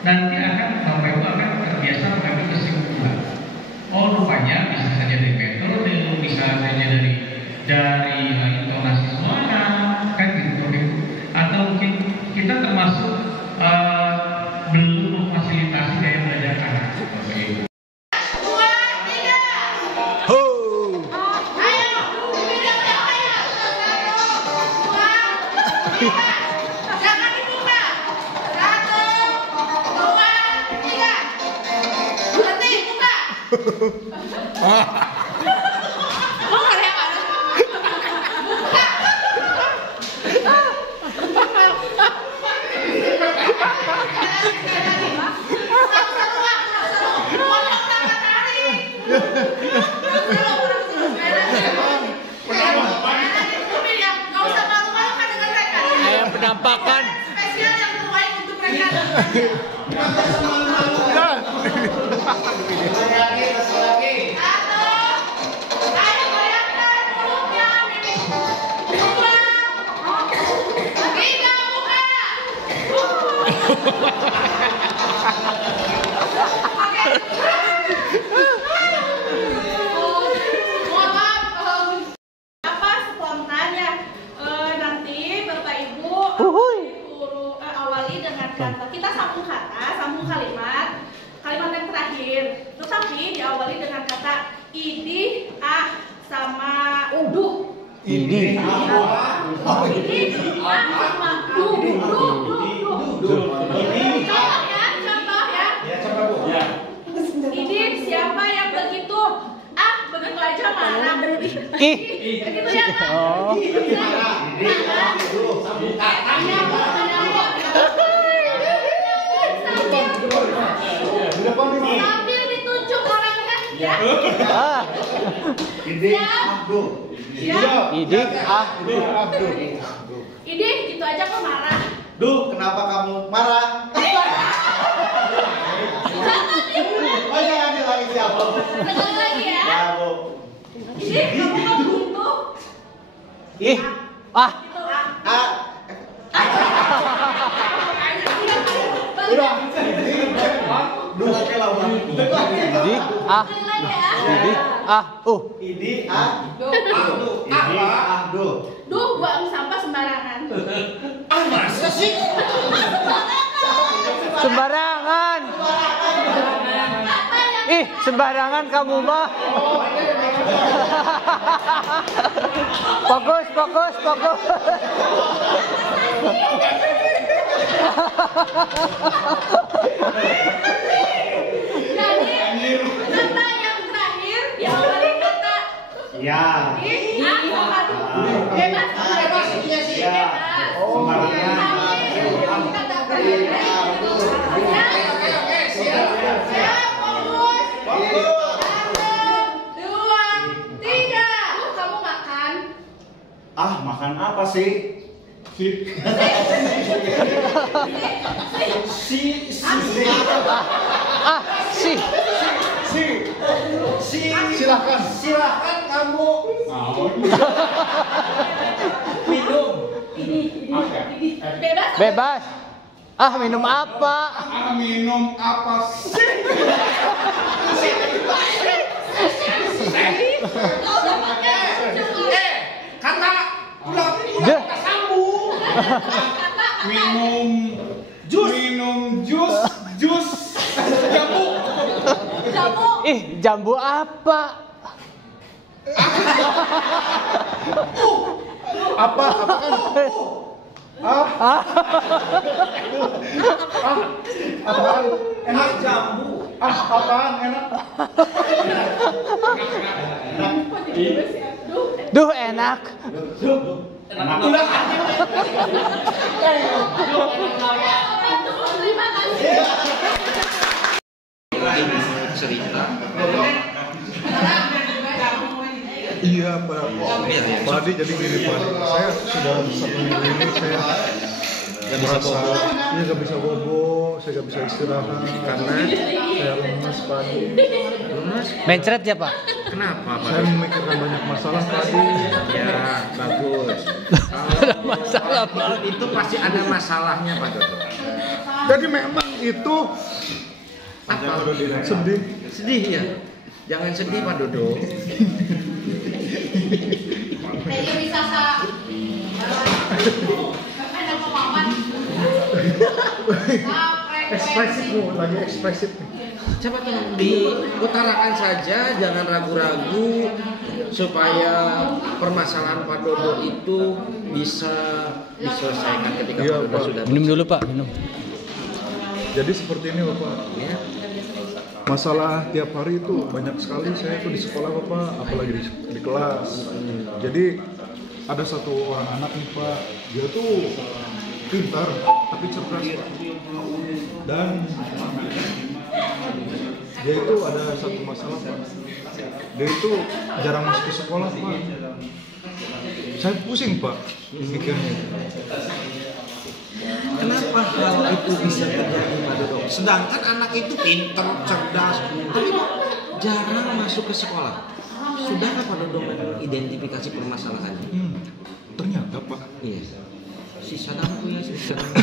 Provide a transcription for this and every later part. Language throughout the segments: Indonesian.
Nanti Bapak Ibu akan terbiasa mengambil kesimpulan. Oh, rupanya bisa saja dari metode, bisa saja dari intonasi suara, kan gitu Bapak Ibu. Atau mungkin kita termasuk belum memfasilitasi gaya belajar anak Bapak Ibu. Jangan dibuka. 1, 2, 3. Berhenti, buka. Oh, ada yang ada. Buka. Penampakan spesial yang terbaik untuk mereka. Kita sambung kata, sambung kalimat yang terakhir. Tetapi diawali dengan kata idih, sama duh. ini Idih, sama duh. Contoh ya. Idih, siapa yang begitu? Begitu aja marah. Begitu ya, Pak? Oh. Sambil ditunjuk orangnya ya. Idih, gitu aja kok marah. Duh, kenapa kamu marah? Oh, jangan lagi siapa? Sekali lagi ya. Ya, Bu. Idih, kamu kok begitu? Gitu, Udah. Duh, oke lah, Bang. Duh, buang sampah sembarangan. Masa sih? Sembarangan. Sembarangan kamu mah. Fokus. Jadi, kata yang terakhir diawali kata Ya. sama duh. Bebas. Makan apa sih? Silakan kamu minum. Bebas. Minum apa? Minum apa sih? Kata udah sambung. Minum jus jambu. Jambu apa? Apaan? Enak jambu. Apaan enak? Duh enak. Terima kasih. Cerita. Iya Pak. Pak Adi jadi gini Pak. Saya sudah 1 minggu ini saya merasa nggak bisa bobo, saya nggak bisa istirahat karena saya lemas Pak Adi. Lemas? Mencret ya Pak? Kenapa Pak? Saya memikirkan banyak masalah Pak Adi. Ya bagus. Ada masalah Pak. Itu pasti ada masalahnya Pak Dodo. Jadi memang itu Apa? sedih. Sedih ya? Jangan sedih Pak Dodo. Kayaknya bisa sa. Ada pemahaman. Ekspresif nih, lagi ekspresif nih. Coba tolong diutarakan saja, jangan ragu-ragu supaya permasalahan Pak Dodo itu bisa diselesaikan ketika Iya, Pak Dodo Pak. sudah Minum dulu Pak, minum. Jadi seperti ini Bapak. ya. Masalah tiap hari itu banyak sekali saya itu di sekolah Bapak, apalagi di kelas. Jadi ada satu orang anak nih Pak, dia tuh pintar tapi cerdas Pak. Dan dia itu ada satu masalah Pak. Dia itu jarang masuk ke sekolah Pak. Saya pusing Pak mikirnya. Kenapa hal itu bisa terjadi Pak Dodo? Sedangkan anak itu pintar, cerdas, tapi kok jarang masuk ke sekolah. Sudahkah Pak Dodo mengidentifikasi permasalahannya? Ternyata Pak, Iya. Sisa dangku ya, sisa dangku.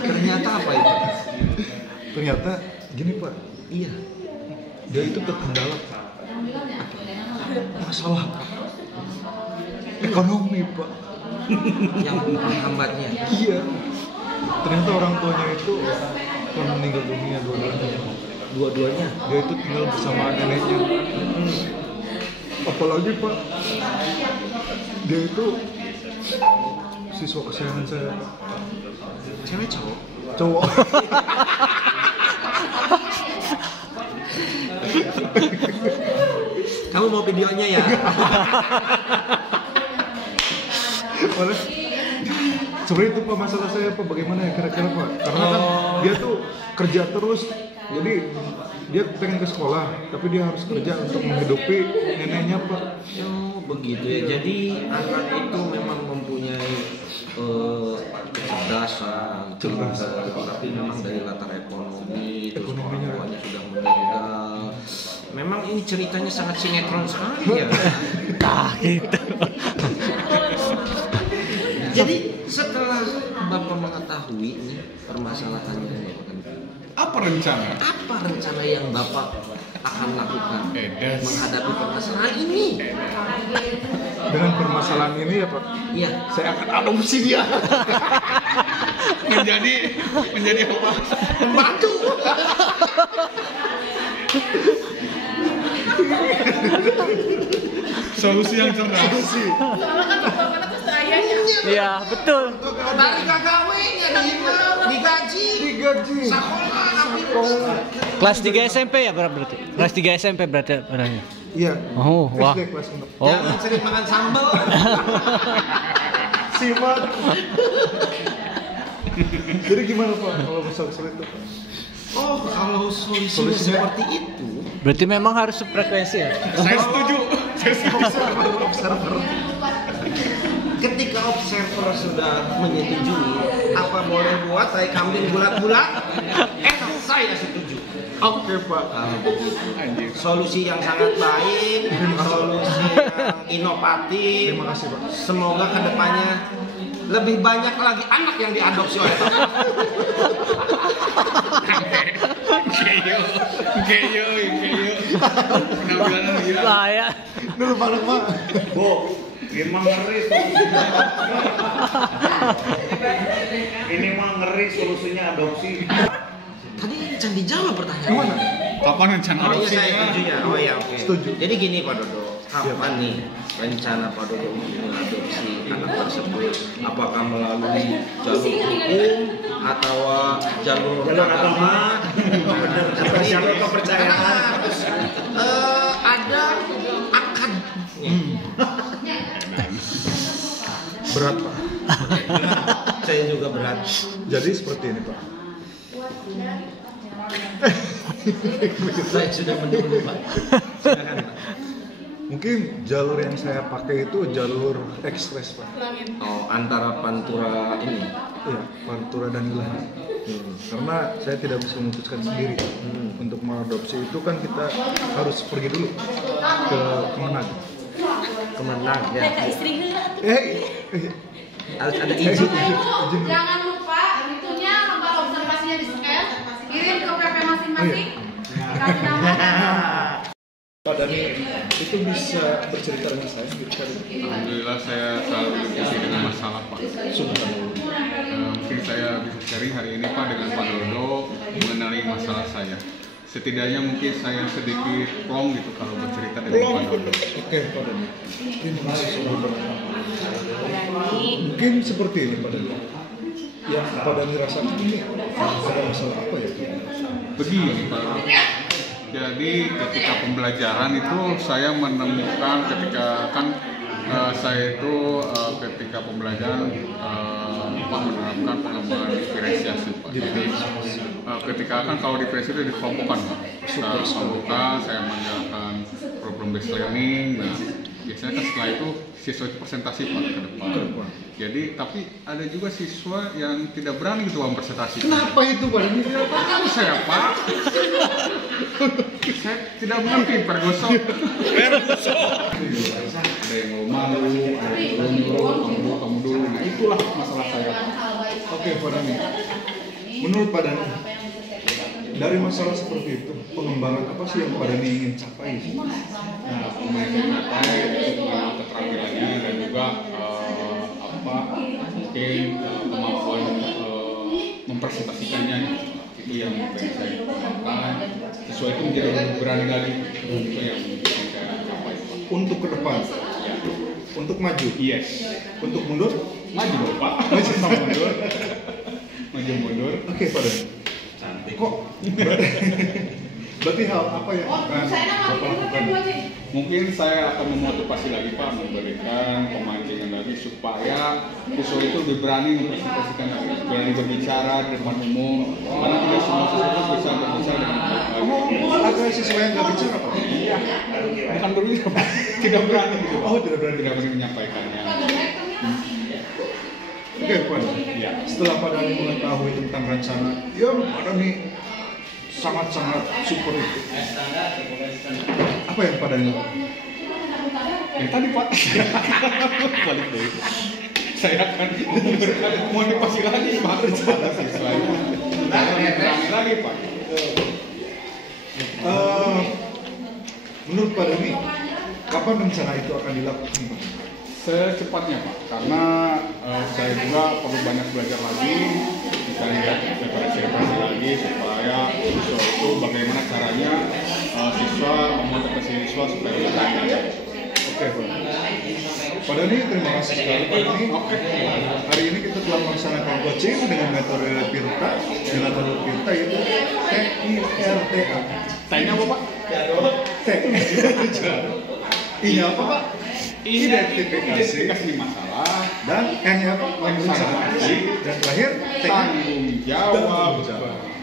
Ternyata apa itu? ternyata gini Pak, Iya. dia itu terkendala Pak. Masalah Pak. Ekonomi Pak. Yang menghambatnya. Iya. Ternyata orang tuanya itu telah meninggal dunia dua-duanya. Dua-duanya. Dia itu tinggal bersama neneknya. Apalagi Pak, dia itu siswa kesayangan saya. Cewek cowok. Cowok. Kamu mau videonya ya? Oleh sebenarnya itu Pak masalah saya Pak, bagaimana ya kira-kira Pak? Karena kan dia tuh kerja terus, jadi dia pengen ke sekolah, tapi dia harus kerja untuk menghidupi neneknya Pak. Oh begitu ya. Jadi anak itu memang mempunyai kecerdasan, tapi memang dari latar ekonomi, terus orang Ekonominya. tuanya sudah meninggal. Memang ini ceritanya sangat sinetron sekali ya. Nah gitu. Jadi setelah Bapak mengetahui ini permasalahannya, Apa rencana? apa rencana yang Bapak akan lakukan Edes. menghadapi permasalahan ini? Dengan permasalahan ini ya Pak, Iya. saya akan adopsi dia. menjadi apa? Pembantu. Solusi yang cerdas. Soalnya kan bapak terus ayahnya. Iya betul. Dari kagawenya digaji. Digaji. Sekolah tapi Kelas 3 SMP ya berarti? Kelas 3 SMP berarti orangnya. Iya. Oh wah. SD kelas 6. Oh. jangan sering makan sambal. Simak. Jadi gimana Pak kalau masalah itu Pak? Oh, kalau solusinya Solusinya? seperti itu, Berarti memang harus sefrekuensi ya? Saya setuju. Observer. ketika observer sudah menyetujui, apa boleh buat tai kambing bulat-bulat? Saya setuju. Oke Pak. Anjir. Solusi yang sangat baik, solusi yang inovatif. Terima kasih Pak. Semoga kedepannya lebih banyak lagi anak yang diadopsi oleh Bapak. Geyo. Penampilan gila. Saya. Dulu Pak. Bo, ini mah ngeri solusinya. Ini mah ngeri solusinya adopsi. Tadi jangan dijawab pertanyaan. Gimana? Kapan rencana Oh iya adopsi? saya setuju ya. Oh iya oke. Setuju. Jadi gini Pak Dodo, kapan nih rencana Pak Dodo untuk mengadopsi anak tersebut? Apakah melalui jalur hukum atau jalur agama? Jalur kepercayaan. berat. Jadi seperti ini Pak. Saya sudah menunggu Pak. Silakan Pak. Mungkin jalur yang saya pakai itu jalur ekspres Pak. Oh, antara Pantura ini. Iya, Pantura dan Ilahi. Karena saya tidak bisa memutuskan sendiri. Untuk mengadopsi itu kan kita harus pergi dulu ke Kemenag. Kemenang ya. Harus ada Ibu, izin. jangan lupa itunya nomor observasinya di scan, kirim ke PP masing-masing. Dikasih nama. Pak Dani itu bisa bercerita dengan saya gitu kan? Alhamdulillah saya selalu diisi dengan masalah Pak. Mungkin saya bisa sharing hari ini Pak dengan Pak Dodo mengenai masalah saya. Setidaknya mungkin saya sedikit plong gitu kalau bercerita dengan Pak Dodo. Oke Pak Dani. Terima kasih sudah Mungkin seperti ini Pak Dani. Yang Pak Dani rasakan ini ada masalah apa ya? Begini Pak. Jadi ketika pembelajaran itu saya menemukan ketika kan saya itu ketika pembelajaran menerapkan pengembangan diferensiasi Pak. Jadi ketika kan kalau diferensiasi itu dikelompokkan Pak. Secara kelompokkan saya menjalankan problem based learning. Nah, biasanya kan setelah itu siswa itu presentasi Pak ke depan. Jadi tapi ada juga siswa yang tidak berani gitu presentasi. Kenapa itu Pak Dani? Tahu saya Pak. Saya tidak mengerti pergosok. Ada yang mau malu, ada yang nyuruh, kamu dulu. Nah itulah masalah saya. Oke Pak Dani. Menurut Pak Dani, dari masalah seperti itu, pengembangan apa sih yang Pak Dani ingin capai? Nah, pemain capai itu keterampilannya dan juga mungkin kemampuan mempresentasikannya itu yang saya kembangkan. Sesuai itu menjadi lebih berani lagi itu yang saya capai. Untuk ke depan, Ya. untuk maju, Yes. untuk mundur. Maju dong Pak. Maju sama mundur. Maju mundur. Oke Pak Dani. Kok berarti hal apa yang akan Bapak lakukan? Mungkin saya akan memotivasi lagi Pak, memberikan pemancingan lagi supaya siswa itu lebih berani mempresentasikan lagi, berani berbicara di depan umum, karena tidak semua siswa itu bisa berbicara dengan baik. Ada siswa yang nggak bicara Pak? Iya, bukan berbicara Pak, tidak berani gitu Pak. Oh, tidak berani. Tidak berani menyampaikannya. Oke Pak Dani. Iya. Setelah Pak Dani mengetahui tentang rencana, ya Pak Dani sangat-sangat super itu. Apa yang Pak Dani lakukan? Yang tadi Pak, balik deh. Saya akan memberikan motivasi lagi Pak kepada siswa. Berani lagi Pak. Menurut Pak Dani, kapan rencana itu akan dilakukan Pak? Secepatnya Pak, karena saya juga perlu banyak belajar lagi, bisa lihat referensi lagi supaya siswa itu bagaimana caranya siswa memotivasi siswa supaya lebih berani. Oke Pak. Pak Dani, terima kasih sekali Pak Dani. Oke. Hari ini kita telah melaksanakan coaching dengan metode PIRTA, dengan metode PIRTA yaitu TIRTA. Tanya apa Pak? T. I-nya apa Pak? Identifikasi masalah Dan N-nya apa? Laksanakan. Dan terakhir T-nya tanggung jawab.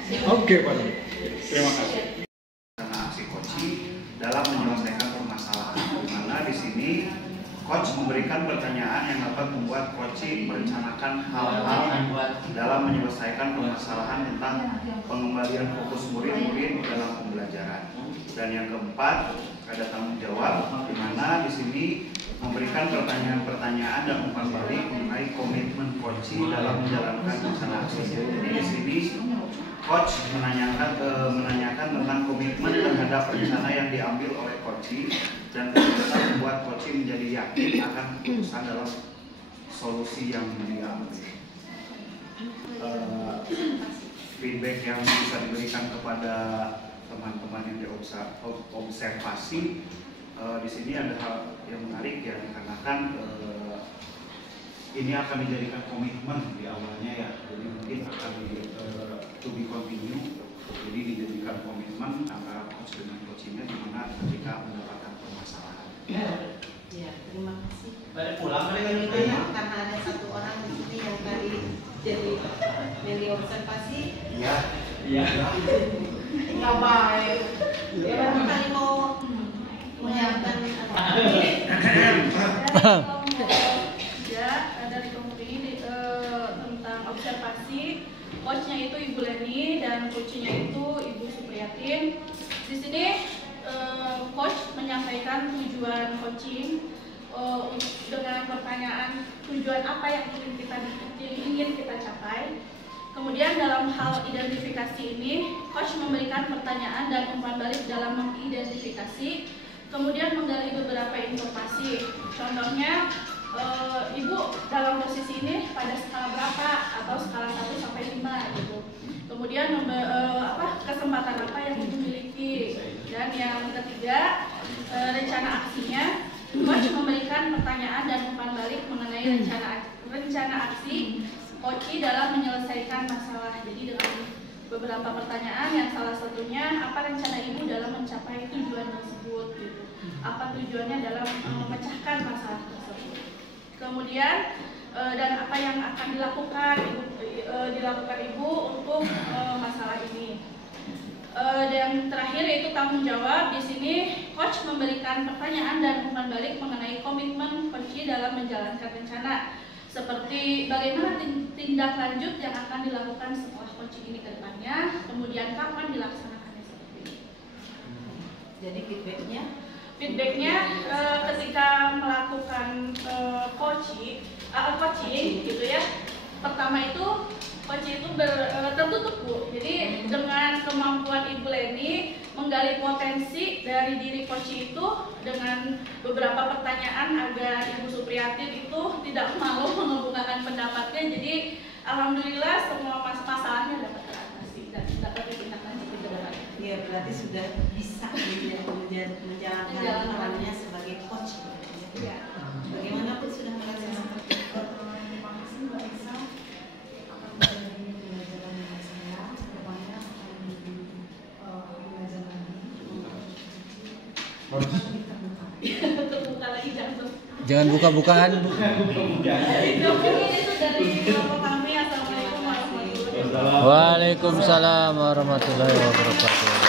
Oke Pak Dani. Terima kasih. Aksi Koci dalam menyelesaikan permasalahan, di mana di sini coach memberikan pertanyaan yang dapat membuat Koci merencanakan hal-hal dalam menyelesaikan permasalahan tentang pengembalian fokus murid-murid dalam pembelajaran. Dan yang keempat, ada tanggung jawab, di mana di sini memberikan pertanyaan-pertanyaan dan umpan balik mengenai komitmen Koci dalam menjalankan rencana aksi. Jadi di sini coach menanyakan tentang komitmen terhadap rencana yang diambil oleh Koci dan ternyata membuat Koci menjadi yakin akan keputusan dalam solusi yang diambil. Feedback yang bisa diberikan kepada teman-teman yang diobservasi di sini ada hal yang menarik ya, dikarenakan ini akan dijadikan komitmen di awalnya ya, jadi mungkin akan to be continue, jadi dijadikan komitmen antara coach dengan coachingnya di mana ketika mendapatkan permasalahan. Ya, terima kasih. Pada pulang kali kan itu ya, karena ada satu orang di sini yang tadi jadi yang diobservasi. Iya. Nggak baik. Ya, tadi mau menyiapkan dari kelompok ini tentang observasi. Coachnya itu Ibu Leni dan coachnya itu Ibu Supriyatin. Di sini coach menyampaikan tujuan coaching dengan pertanyaan tujuan apa yang ingin kita capai. Kemudian dalam hal identifikasi ini, coach memberikan pertanyaan dan umpan balik dalam mengidentifikasi, kemudian menggali beberapa informasi. Contohnya, Ibu dalam posisi ini pada skala berapa atau skala 1 sampai 5 gitu. Kemudian kesempatan apa yang Ibu miliki. Dan yang ketiga, rencana aksinya. Coach memberikan pertanyaan dan umpan balik mengenai rencana aksi Koci dalam menyelesaikan masalah. Jadi dengan beberapa pertanyaan yang salah satunya apa rencana Ibu dalam mencapai tujuan tersebut gitu. Apa tujuannya dalam memecahkan masalah tersebut. Kemudian dan apa yang akan dilakukan Ibu untuk masalah ini. Dan terakhir yaitu tanggung jawab. Di sini coach memberikan pertanyaan dan umpan balik mengenai komitmen Koci dalam menjalankan rencana. Seperti bagaimana tindak lanjut yang akan dilakukan setelah coaching ini ke depannya, kemudian kapan dilaksanakannya seperti ini. Jadi feedbacknya ketika melakukan coaching gitu ya. Pertama itu coaching itu tertutup Bu. Jadi dengan kemampuan Ibu Leni menggali potensi dari diri coaching itu dengan beberapa pertanyaan agar Ibu Supriyatin itu tidak malu mengemukakan pendapatnya. Jadi alhamdulillah semua masalahnya dapat teratasi dan dapat ditindaklanjuti ke depan. Ya berarti sudah bisa menjalankan perannya sebagai coach. Ya. Bagaimana pun sudah merasakan seperti itu. Terbuka lagi Jangan buka-bukaan. Ini itu dari kelompok kami. Assalamualaikum warahmatullahi wabarakatuh. Waalaikumsalam warahmatullahi wabarakatuh.